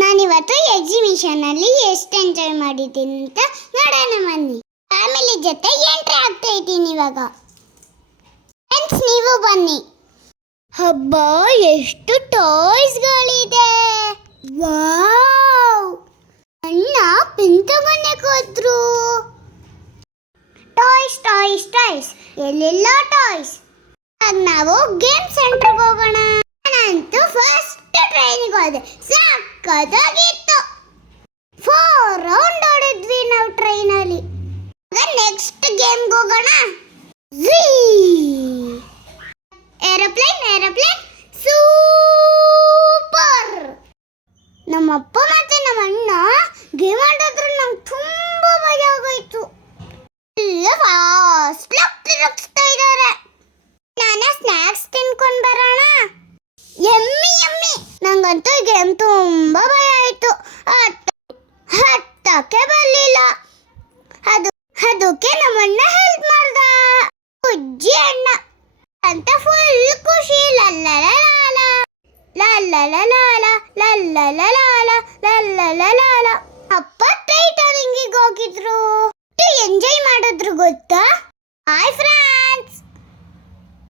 ನಾನಿವತ್ತು ಎಕ್ಸಿಬಿಷನಲ್ಲಿ ಎಷ್ಟು ಎಂಜಾಯ್ ಮಾಡಿದ್ದೀನಿ ಅಂತ ನೋಡೋಣ ಬನ್ನಿ. ಫ್ಯಾಮಿಲಿ ಜೊತೆ ಎಂಟ್ರಿ ಆಗ್ತಾ ಇದ್ದೀನಿ ಇವಾಗ. ಫ್ರೆಂಡ್ಸ್, ನೀವು ಬನ್ನಿ. ಹಬ್ಬ, ಎಷ್ಟು ಟಾಯ್ಸ್ಗಳಿದೆ! ವಾವ್! ಅಣ್ಣ ಪಿನ್ ತಗೊಂಡಕ್ಕೆ ಹೋದ್ರು. ಟಾಯ್ಸ್ ಟಾಯ್ಸ್ ಟಾಯ್ಸ್, ಎಲ್ಲೆಲ್ಲ ಟಾಯ್ಸ್. ನಾವು ಗೇಮ್ ಸೆಂಟರ್ಗೆ ಹೋಗೋಣ. ನಾನಂತೂ ಫಸ್ಟ್ ಟ್ರೈನಿಗೆ ಹೋದೆ, ಸಕ್ಕತ್ತಾಗಿತ್ತು. 4 ರೌಂಡ್ ಹೊಡೆದ್ವಿ ನಾವು ಟ್ರೈನಲ್ಲಿ. ನೆಕ್ಸ್ಟ್ ಗೇಮ್ಗೆ ಹೋಗೋಣ. Aeroplane aeroplane super. ನಮ್ಮಪ್ಪ ಮತ್ತೆ ನಮ್ಮ ಅಣ್ಣ ಗೇಮ್ ಆಡಿದ್ರೆ ನಂಗೆ ತುಂಬಾ ಭಯ ಆಗೋಯ್ತು. ಎಲ್ಲ ಫಾಸ್ಟ್ ತಿರುಗಿಸ್ತಾ ಇದ್ದಾರೆ. ನಾನು ಸ್ನ್ಯಾಕ್ಸ್ ತಿನ್ಕೊಂಡು ಬರೋಣ. Yummy yummy. ನಂಗಂತೂ ಗೇಮ್ ತುಂಬಾ ಭಯ ಆಯ್ತು. ಹತ್ತಕ್ಕೆ ಬರಲಿಲ್ಲ. ಅದಕ್ಕೆ ನಮ್ಮಣ್ಣ ಹೆಲ್ಪ್ ಮಾಡ್ದ. ಅಜ್ಜಿ ಅಣ್ಣ ಅಂತ ಫುಲ್ ಖುಷಿ. ಲಲ್ಲಲಲಾಲ ಲಲ್ಲಲಲಾಲ ಲಲ್ಲಲಲಾಲ ಲಲ್ಲಲಲಾಲ. ಅಪ್ಪ ಟೈಟರಿಂಗಿಗೆ ಹೋಗಿದ್ರು. ಎಂಜಾಯ್ ಮಾಡಿದ್ರು ಗೊತ್ತಾ?